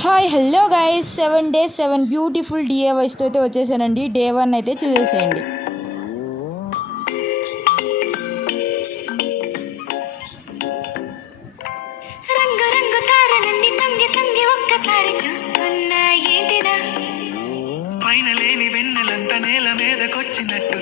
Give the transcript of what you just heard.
Hi hello guys 7 days 7 beautiful DIYస్తో అయితే వచ్చేసానండి. డే 1 అయితే చూసేసేయండి. రంగు రంగు తారలన్నీ తంగి తంగి ఒక్కసారి చూస్తున్నా ఏంటినా పైన లేని వెన్నెలంతా నేల మీదకొచ్చినట్టు